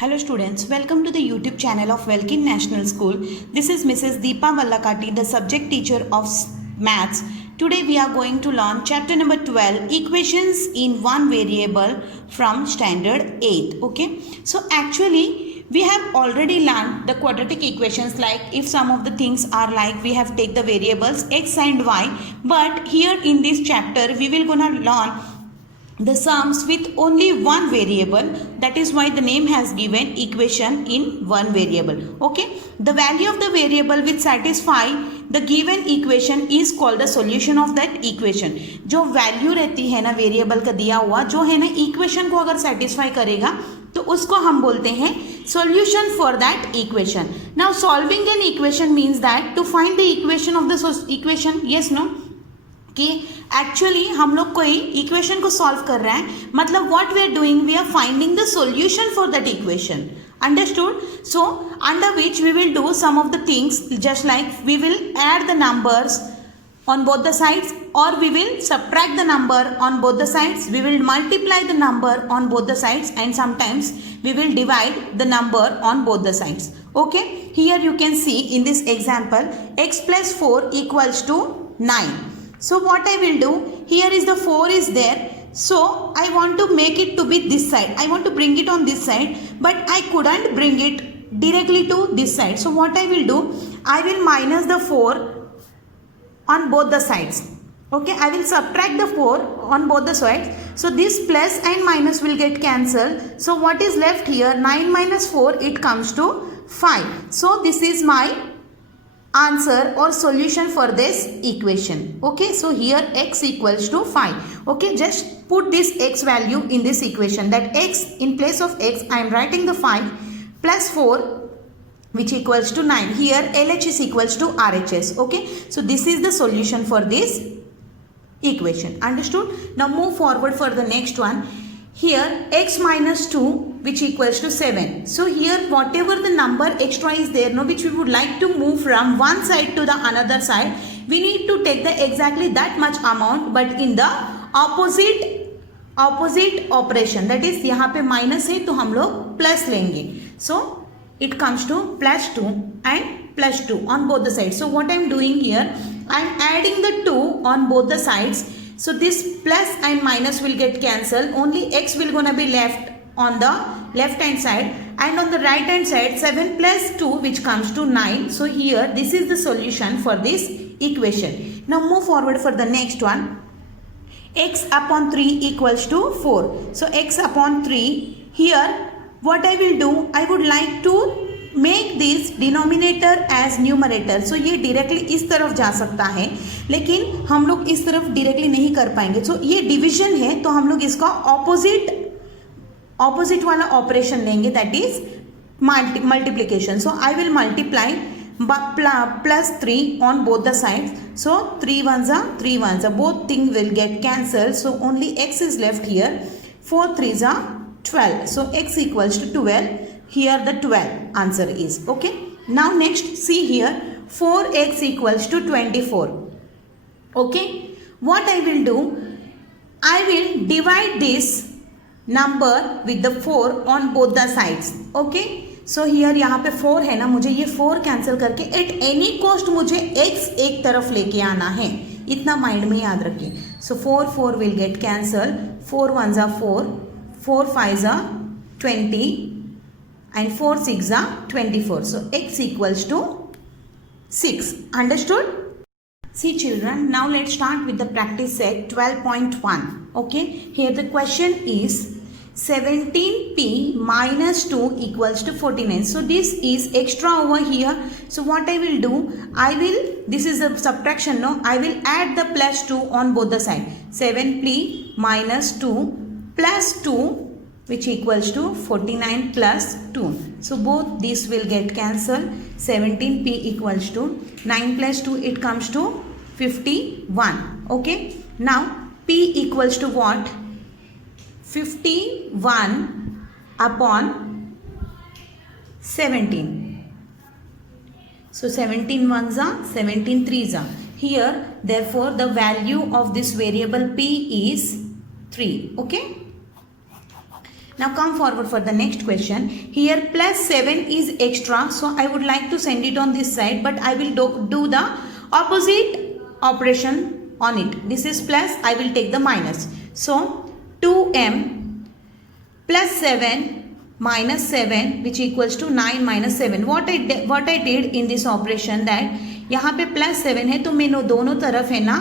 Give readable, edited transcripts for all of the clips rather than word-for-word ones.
Hello students, welcome to the YouTube channel of Welkin National School. This is Mrs. Deepa Vallakati, the subject teacher of Maths. Today we are going to learn chapter number 12, Equations in One Variable from Standard 8. Okay, so actually we have already learned the quadratic equations, like if some of the things are like we have take the variables x and y, but here in this chapter we will gonna learn the sums with only one variable. That is why the name has given equation in one variable. Okay, the value of the variable which satisfy the given equation is called the solution of that equation. जो value रहती है ना variable का दिया हुआ, जो है ना इक्वेशन को अगर सेटिस्फाई करेगा तो उसको हम बोलते हैं solution for that equation. Now solving an equation means that to find the equation of the equation, yes no, कि एक्चुअली हम लोग कोई इक्वेशन को सॉल्व कर रहे हैं, मतलब what we are doing, we are finding the solution for that equation. Understood? So under which we will do some of the things, just like we will add the numbers on both the sides, or we will subtract the number on both the sides, we will multiply the number on both the sides, and sometimes we will divide the number on both the sides. Okay, here you can see in this example x plus 4 equals to 9. So what I will do, here is the 4 is there, so I want to make it to be this side, I want to bring it on this side, but I couldn't bring it directly to this side. So what I will do, I will minus the 4 on both the sides. Okay, I will subtract the 4 on both the sides. So this plus and minus will get cancelled. So what is left here, 9 minus 4, it comes to 5. So this is my answer or solution for this equation. Okay, so here x equals to 5. Okay, just put this x value in this equation, that x, in place of x I am writing the 5 plus 4 which equals to 9. Here LHS equals to RHS. Okay, so this is the solution for this equation. Understood? Now move forward for the next one. Here x minus 2 which equals to 7. So here whatever the number extra is there, no, which we would like to move from one side to the another side, we need to take the exactly that much amount, but in the opposite operation. That is यहाँ पे minus है तो हम लोग plus लेंगे. So it comes to plus 2 and plus 2 on both the sides. So what I am doing here, I am adding the 2 on both the sides. So this plus and minus will get cancelled. Only x will gonna be left on the left hand side, and on the right hand side 7 plus 2 which comes to 9. So here this is the solution for this equation. Now move forward for the next one. X upon 3 equals to 4. So x upon 3, here what I will do, I would like to make this denominator as numerator. So ये directly इस तरफ जा सकता है, लेकिन हम लोग इस तरफ directly नहीं कर पाएंगे. So ये division है तो हम लोग इसका opposite वाला operation लेंगे, that is multiplication. So I will multiply plus 3 on both the sides. So 3 ones are 3 ones are, both things will get cancelled. So only x is left here. 4 3s are 12. So x equals to 12. Here the 12 answer is. Okay. Now next see here, 4x equals to 24. Okay. What I will do, I will divide this number with the 4 on both the sides. Okay. So here यहाँ पे 4 है ना, मुझे ये 4 cancel करके at any cost मुझे x एक तरफ लेके आना है, इतना माइंड में याद रखिए. So 4 will get cancelled. 4 1s are 4, 4 5s are 20, and 4 6s are 24. So x equals to 6. Understood? See children, now let's start with the practice set 12.1. Okay, here the question is 17p minus 2 equals to 49. So this is extra over here. So what I will do, this is a subtraction, no, I will add the plus 2 on both the sides. 7p minus 2 plus 2 which equals to 49 plus 2. So both this will get cancelled. 17p equals to 9 plus 2, it comes to 51. Okay. Now p equals to what? 51 upon 17. So 17 ones are 17 threes are. Here therefore the value of this variable p is 3. Okay. Now come forward for the next question. Here plus 7 is extra, so I would like to send it on this side, but I will do the opposite operation on it. This is plus, I will take the minus. So 2m plus 7 minus 7 which equals to 9 minus 7. What I did in this operation that यहाँ पे plus 7 है तो मैंने दोनों तरफ है ना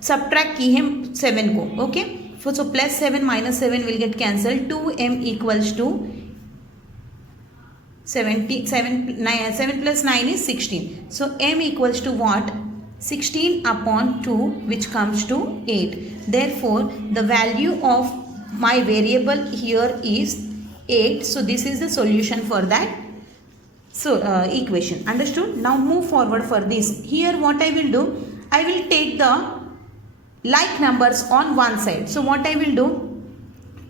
subtract की है 7 को. Okay, so plus 7 minus 7 will get cancelled. 2m equals to 7 plus 9 is 16. So m equals to what? 16 upon 2 which comes to 8. Therefore the value of my variable here is 8. So this is the solution for that equation. Understood? Now move forward for this. Here what I will do, I will take the like numbers on one side. So what I will do,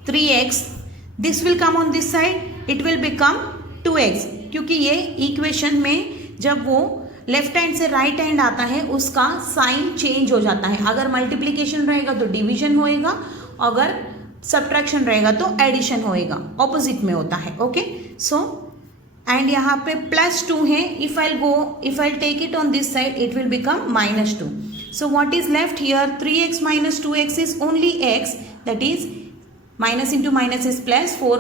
3x, this will come on this side, it will become 2x, क्योंकि ये equation में जब वो left hand से right hand आता है उसका sign change हो जाता है. अगर मल्टीप्लिकेशन रहेगा तो डिवीजन होएगा, अगर सब्ट्रैक्शन रहेगा तो एडिशन होएगा, ऑपोजिट में होता है. ओके, सो एंड यहाँ पे प्लस 2 है. If I take it on this side it will become minus 2. So what is left here? 3x minus 2x is only x, that is minus into minus is plus. 4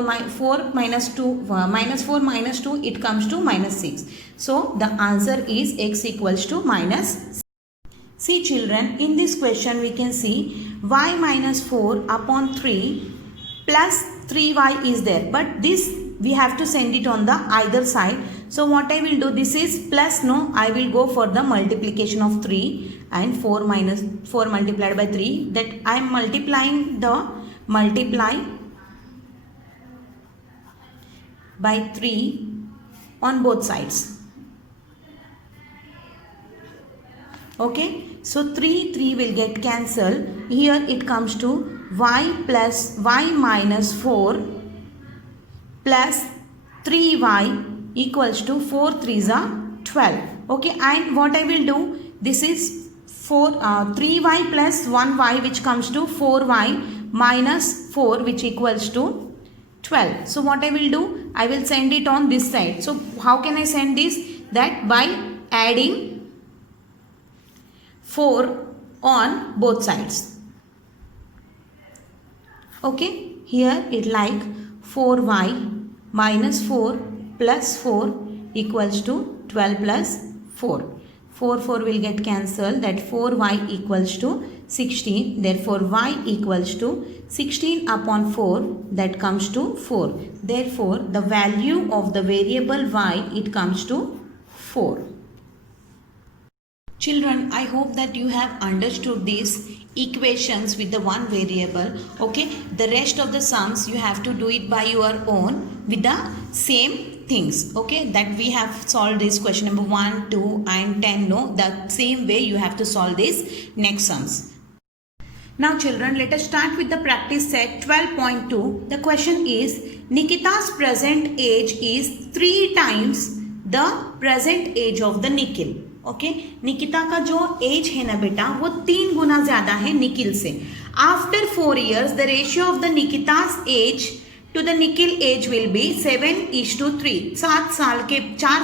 minus 2 it comes to minus 6. So the answer is x equals to minus 6. See children, in this question we can see y minus 4 upon 3 plus 3y is there, but this we have to send it on the either side. So what I will do, this is plus, no, I will go for the multiplication of 3 and 4 multiplied by 3, that I am multiplying the multiply by 3 on both sides. Okay, so 3 will get cancelled. Here it comes to y minus 4 plus 3y equals to 4 3s are 12. Okay, and what I will do, this is 3y plus 1y which comes to 4y minus 4 which equals to 12. So what I will do, I will send it on this side. So how can I send this? That by adding 4 on both sides. Okay, here it like 4y minus 4 plus 4 equals to 12 plus 4. 4 will get cancelled, that 4y equals to 16. Therefore y equals to 16 upon 4, that comes to 4. Therefore the value of the variable y, it comes to 4. Children, I hope that you have understood these equations with the one variable. Okay, the rest of the sums you have to do it by your own with the same things. Okay, that we have solved this question number 1, 2 and 10. No, the same way you have to solve these next sums. Now children, let us start with the practice set 12.2. The question is, Nikita's present age is 3 times the present age of the Nikhil. Okay, Nikita का जो as है ना बेटा वो 3 गुना ज्यादा है निखिल से. After 4 years the ratio of the Nikita's age to the Nikhil age will be 7:3. 4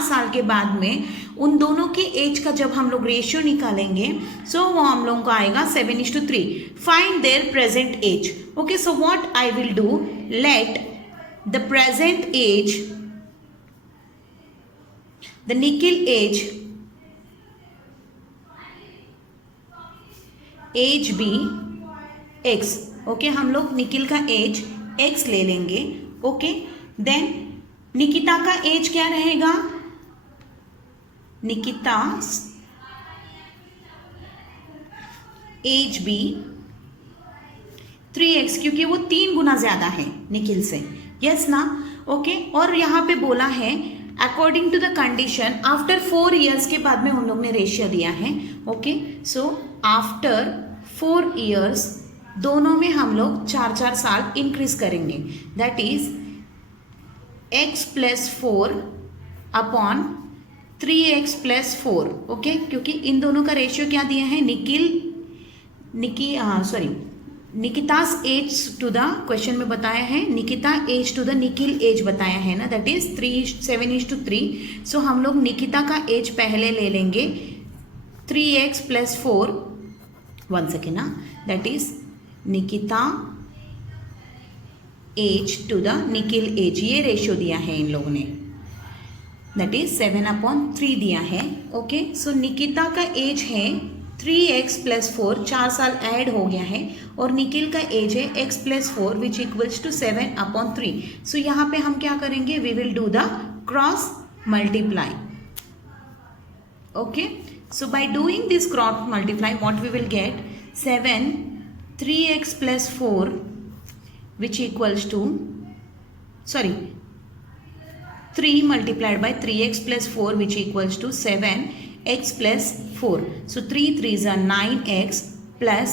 साल के बाद में उन दोनों के एज का जब हम लोग रेशियो निकालेंगे सो वो हम लोगों को आएगा 7:3. Find their present age. Okay, so what I will do, let the present age, the Nikhil age be x. Okay, हम लोग निखिल का एज x ले लेंगे. ओके, देन निकिता का एज क्या रहेगा, निकिता एज बी 3x, क्योंकि वो 3 गुना ज्यादा है निखिल से. यस ना. ओके, और यहाँ पे बोला है according to the condition after 4 years के बाद में हम लोग ने रेशियो दिया है. ओके, सो आफ्टर 4 years दोनों में हम लोग 4 साल इंक्रीज करेंगे. That is x plus 4 upon 3x plus 4. Okay, क्योंकि इन दोनों का रेशियो क्या दिया है, निकिता's एज टू द क्वेश्चन में बताया है, Nikita age to the Nikhil age बताया है ना, दैट इज 7:3. सो हम लोग निकिता का एज पहले ले लेंगे 3x + 4. 1 सेकेंड ना, that is Nikita age to the Nikhil age. ये रेशियो दिया है इन लोगों ने, दैट इज 7/3 दिया है. ओके, सो निकिता का एज है 3x + 4, 4 साल ऐड हो गया है, और निखिल का एज है x + 4 which equals to 7/3. So यहाँ पे हम क्या करेंगे, we will do the cross multiply. Okay, so by doing this cross multiply what we will get, 7 3x + 4 which equals to 3 multiplied by 3x + 4 which equals to 7x + 4. So 3 3s are 9x plus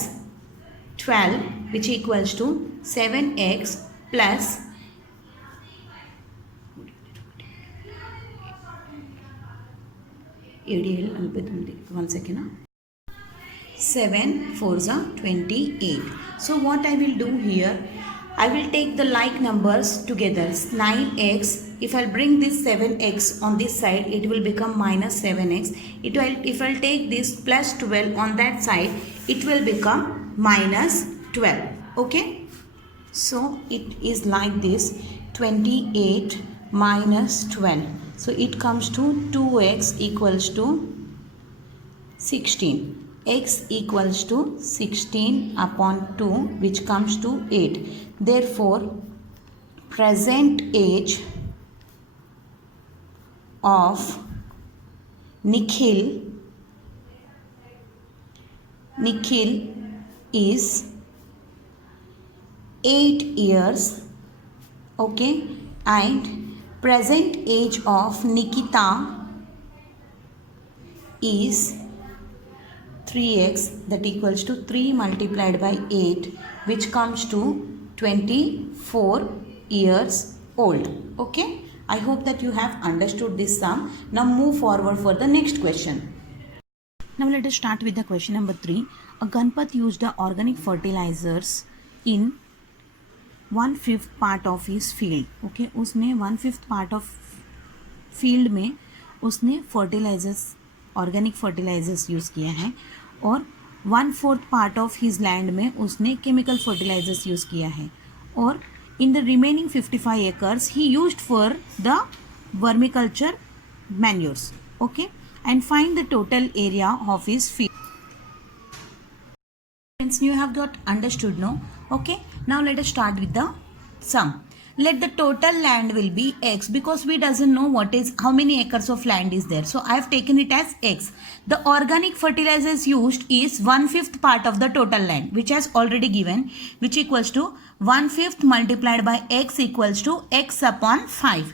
12 which equals to 7x plus 1 second. 7 4s are 28. So what I will do here, I will take the like numbers together. 9x, if I'll bring this 7x on this side, it will become minus 7x. If I'll take this plus 12 on that side, it will become minus 12. Okay, so it is like this, 28 minus 12. So it comes to 2x equals to 16. X equals to 16/2 which comes to 8. Therefore, present age of Nikhil is 8 years. Okay, and present age of Nikita is 3x, that equals to 3 multiplied by 8 which comes to 24 years old. Okay, I hope that you have understood this sum. Now move forward for the next question. Now let us start with the question number 3. A Ganpat used the organic fertilizers in 1/5 part of his field. Okay, उसने 1/5 part of field में उसने fertilizers, organic fertilisers use किया है, और 1/4 part of his land में उसने chemical fertilisers use किया है, और in the remaining 55 acres he used for the vermiculture manures. Okay, and find the total area of his field. You have got understood, no? Okay, now let us start with the sum. Let the total land will be x, because we doesn't know how many acres of land is there, so I have taken it as x. The organic fertilizers used is 1/5 part of the total land, which has already given, which equals to 1/5 multiplied by x equals to x/5.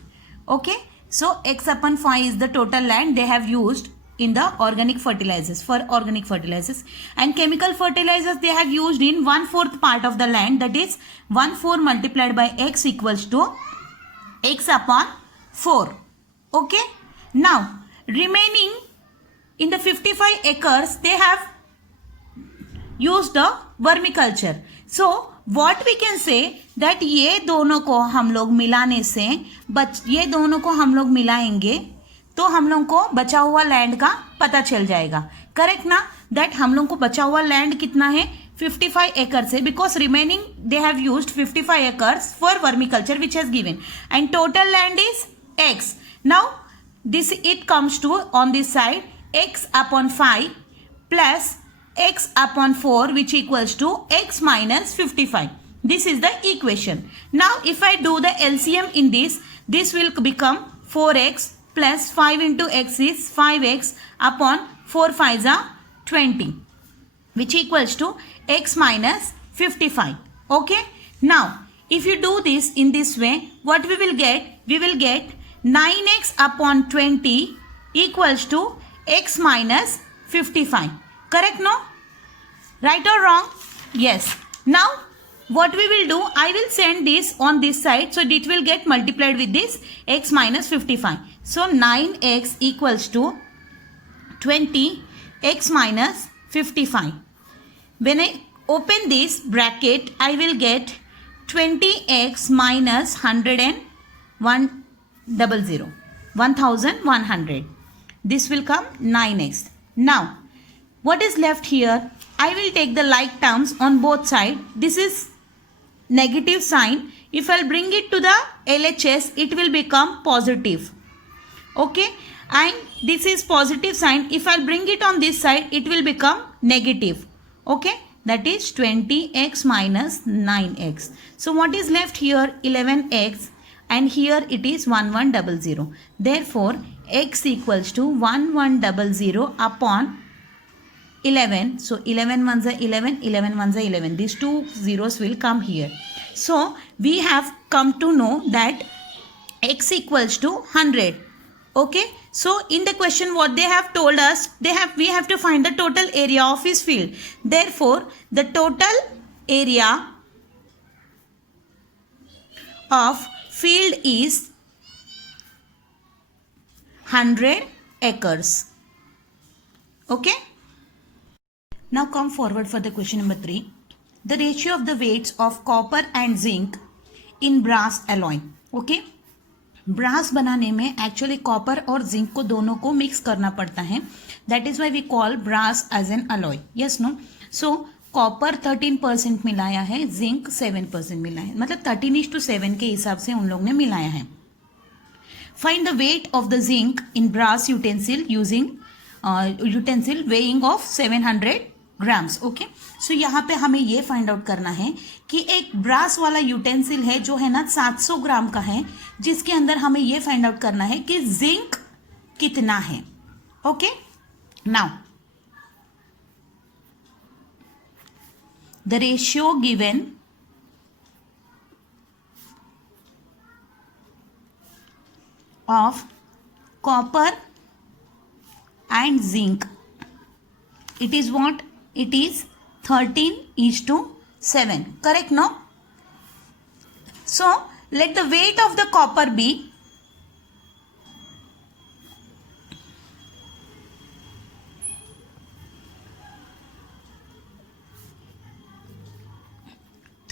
Okay, so x/5 is the total land they have used in the organic fertilizers, for organic fertilizers. And chemical fertilizers they have used in 1/4 part of the land, that is 1/4 multiplied by x equals to x/4. Okay, now remaining in the 55 acres they have used the vermiculture. So what we can say that ये दोनों को हम लोग मिलाने से ये दोनों को हम लोग मिलाएंगे तो हम लोग को बचा हुआ लैंड का पता चल जाएगा. करेक्ट ना, दैट हम लोग को बचा हुआ लैंड कितना है, 55 एकर्स है, because remaining they have used 55 acres for vermiculture which has given, and total land is x. Now this it comes to on this side x/5 plus x/4 which equals to x minus 55. This is the equation. Now if I do the LCM in this will become 4x plus 5 into x is 5x upon 4 5s are 20 which equals to x minus 55. Okay, now if you do this in this way, what we will get, 9x upon 20 equals to x minus 55. Correct, no? Right or wrong? Yes. Now what we will do, I will send this on this side, so it will get multiplied with this x minus 55. So 9x equals to 20 x minus 55. When I open this bracket, I will get 20x minus 1100. This will come 9x. Now, what is left here? I will take the like terms on both sides. This is negative sign. If I'll bring it to the LHS, it will become positive. Okay, and this is positive sign. If I'll bring it on this side, it will become negative. Okay, that is 20x minus 9x. So what is left here? 11x, and here it is 1100. Therefore, x equals to 1100 upon 11. So 11 ones are 11, 11 ones are 11. These two zeros will come here. So we have come to know that x equals to 100. Okay, so in the question what they have told us, we have to find the total area of his field. Therefore, the total area of field is 100 acres. Okay. Now come forward for the question number 3. The ratio of the weights of copper and zinc in brass alloy. Okay. Brass बनाने में actually copper और zinc को दोनों को mix करना पड़ता है. That is why we call brass as an alloy. Yes no. So copper 13% मिलाया है, जिंक 7% मिलाया है, मतलब 13:7 के हिसाब से उन लोग ने मिलाया है. Find the weight of the zinc in brass utensil using utensil weighing of 700 grams. Okay, so यहाँ पे हमें ये फाइंड आउट करना है कि एक ब्रास वाला यूटेंसिल है जो है ना 700 ग्राम का है, जिसके अंदर हमें ये फाइंड आउट करना है कि जिंक कितना है. Okay, now the ratio given of copper and zinc, it is what? It is 13:7. Correct, no? So let the weight of the copper be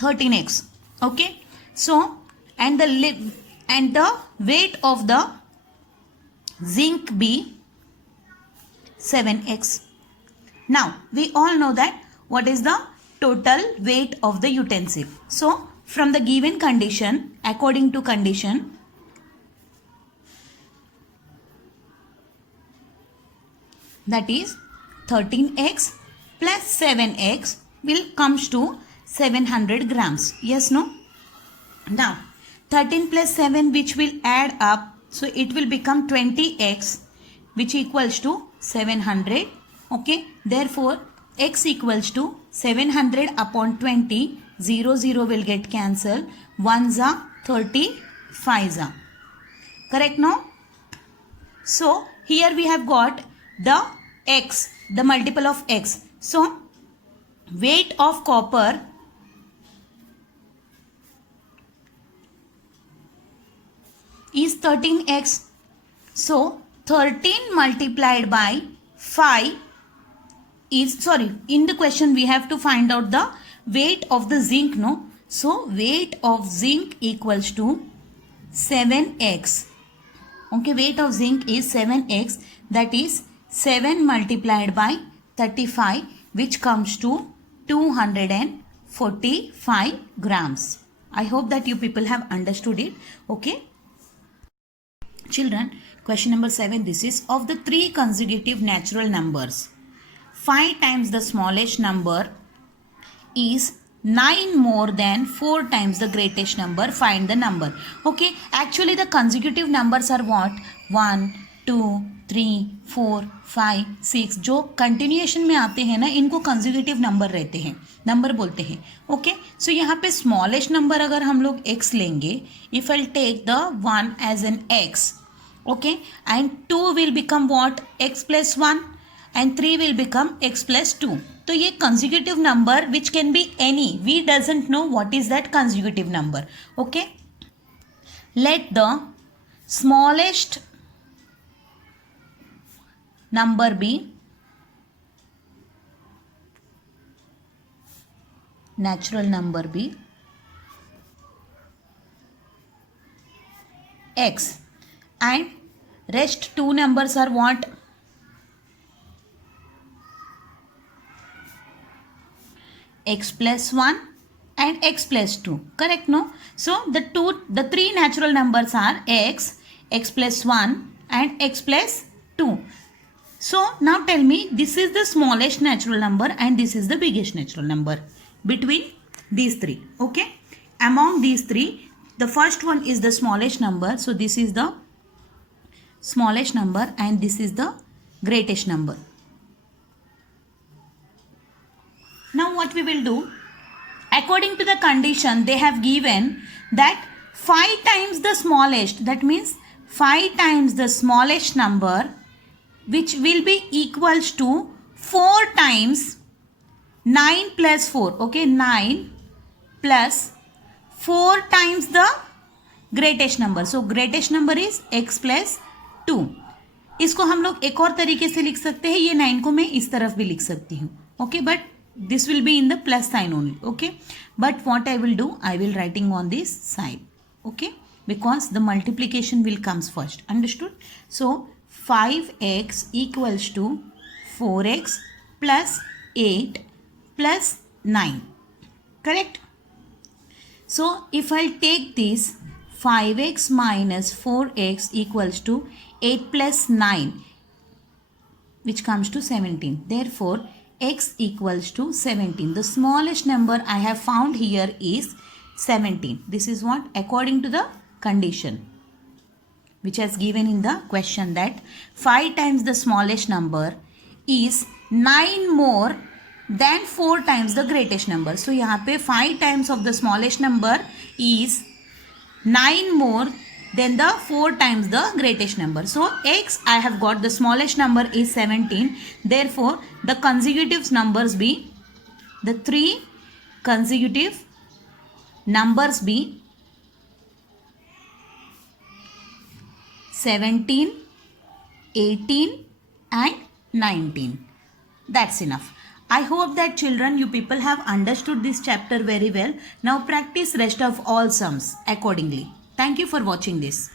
13x. Okay, so and the weight of the zinc be 7x. Now we all know that what is the total weight of the utensil. So from the given condition, according to condition, that is 13x plus 7x will comes to 700 grams. Yes, no? Now 13 plus 7 which will add up, so it will become 20x which equals to 700. Okay, therefore x equals to 700 upon 20. 0 will get cancelled. 1s are 30, 5s are. Correct, no? So here we have got the x, the multiple of x. So weight of copper is 13x. So 13 multiplied by 5 is, sorry, in the question we have to find out the weight of the zinc, no? So weight of zinc equals to 7x. Okay, weight of zinc is 7x, that is 7 multiplied by 35 which comes to 245 grams. I hope that you people have understood it. Okay, children, question number 7. This is of the 3 consecutive natural numbers, 5 times the smallest number is 9 more than 4 times the greatest number. Find the number. Okay, actually the consecutive numbers are what? 1, 2, 3, 4, 5, 6. जो continuation में आते हैं ना, इनको consecutive number रहते हैं, number बोलते हैं. ओके, सो यहाँ पे स्मॉलेस्ट नंबर अगर हम लोग x लेंगे, if I take the 1 as an x, okay, and 2 will become what? x plus 1, and 3 will become x plus 2. तो ये consecutive number which can be any. We doesn't know what is that consecutive number. Okay. Let the smallest number be natural number be x, and rest two numbers are what? X plus 1 and x plus 2. Correct, no? So the three natural numbers are x, x plus 1 and x plus 2. So now tell me, this is the smallest natural number and this is the biggest natural number between these three. Okay? Among these three, the first one is the smallest number. So this is the smallest number and this is the greatest number. Now what we will do, according to the condition they have given that 5 times the smallest, that means 5 times the smallest number, which will be equals to 4 times 9 plus 4. Okay, 9 plus 4 times the greatest number. So greatest number is x plus 2. इसको हम लोग एक और तरीके से लिख सकते हैं, ये 9 को मैं इस तरफ भी लिख सकती हूँ. Okay, but this will be in the plus sign only. Okay, but what I will do, I will writing on this side. Okay, because the multiplication will comes first. Understood? So 5x equals to 4x plus 8 plus 9. Correct? So if I take this 5x minus 4x equals to 8 plus 9, which comes to 17. Therefore, x equals to 17. The smallest number I have found here is 17. This is what? According to the condition which has given in the question, that 5 times the smallest number is 9 more than 4 times the greatest number. So यहाँ पे 5 times of the smallest number is 9 more than the 4 times the greatest number. So x, I have got the smallest number is 17. Therefore, the consecutive numbers be, the 3 consecutive numbers be 17, 18 and 19. That's enough. I hope that children, you people have understood this chapter very well. Now practice rest of all sums accordingly. Thank you for watching this.